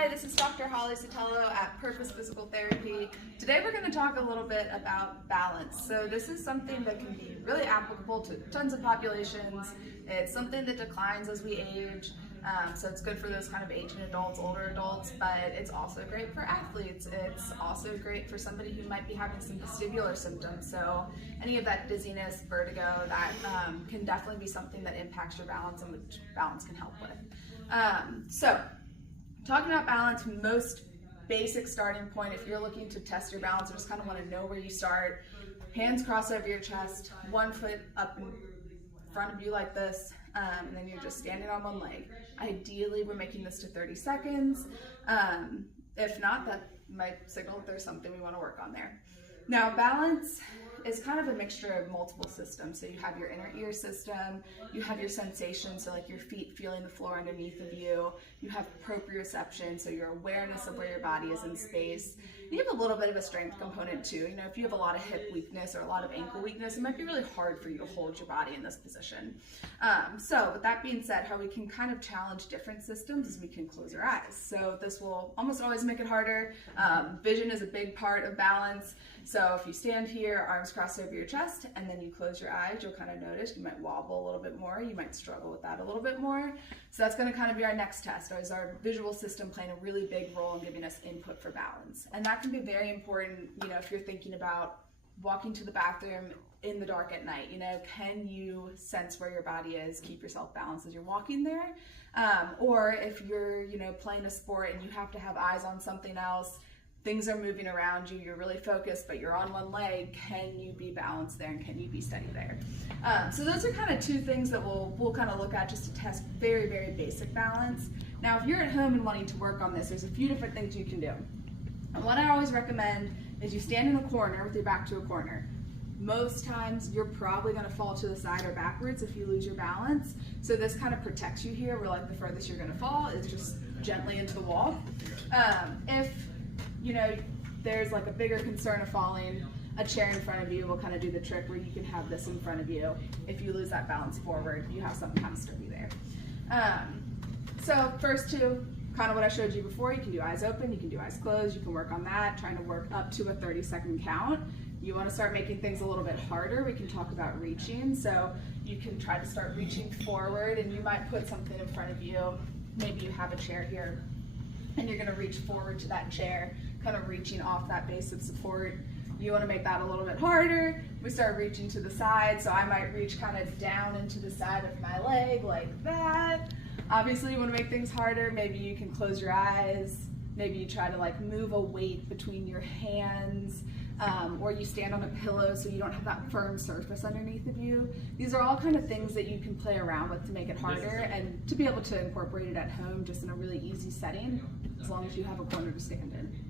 Hi, this is Dr. Holly Sotelo at Purpose Physical Therapy. Today we're going to talk a little bit about balance. So this is something that can be really applicable to tons of populations. It's something that declines as we age. So it's good for those kind of aging adults, older adults, but it's also great for athletes. It's also great for somebody who might be having some vestibular symptoms. So any of that dizziness, vertigo, that can definitely be something that impacts your balance and which balance can help with. So talking about balance, most basic starting point, if you're looking to test your balance or just kind of want to know where you start, hands crossed over your chest, 1 foot up in front of you like this, and then you're just standing on one leg. Ideally, we're making this to 30 seconds. If not, that might signal that there's something we want to work on there. Now, balance is kind of a mixture of multiple systems. So you have your inner ear system, you have your sensation, so like your feet feeling the floor underneath of you, you have proprioception, so your awareness of where your body is in space. You have a little bit of a strength component too. You know, if you have a lot of hip weakness or a lot of ankle weakness, it might be really hard for you to hold your body in this position. So with that being said, how we can kind of challenge different systems is we can close our eyes. So this will almost always make it harder. Vision is a big part of balance. So if you stand here, arms crossed over your chest, and then you close your eyes, you'll kind of notice you might wobble a little bit more. You might struggle with that a little bit more. So that's going to kind of be our next test. Is our visual system playing a really big role in giving us input for balance? And that can be very important, you know, if you're thinking about walking to the bathroom in the dark at night. You know, can you sense where your body is, keep yourself balanced as you're walking there? Or if you're, you know, playing a sport and you have to have eyes on something else, things are moving around you, you're really focused, but you're on one leg, can you be balanced there and can you be steady there? So those are kind of two things that we'll kind of look at just to test very, very basic balance. Now, if you're at home and wanting to work on this, there's a few different things you can do. And what I always recommend is you stand in a corner with your back to a corner. Most times you're probably going to fall to the side or backwards if you lose your balance. So this kind of protects you here, where like the furthest you're going to fall is just gently into the wall. If you know, there's like a bigger concern of falling, a chair in front of you will kind of do the trick where you can have this in front of you. If you lose that balance forward, you have something kind of sturdy there. So first two, kind of what I showed you before, you can do eyes open, you can do eyes closed, you can work on that, trying to work up to a 30-second count. You want to start making things a little bit harder, we can talk about reaching. So you can try to start reaching forward, and you might put something in front of you. Maybe you have a chair here, and you're going to reach forward to that chair, kind of reaching off that base of support. You want to make that a little bit harder. We start reaching to the side, so I might reach kind of down into the side of my leg like that. Obviously, you want to make things harder. Maybe you can close your eyes. Maybe you try to like move a weight between your hands, or you stand on a pillow so you don't have that firm surface underneath of you. These are all kind of things that you can play around with to make it harder and to be able to incorporate it at home just in a really easy setting, as long as you have a corner to stand in.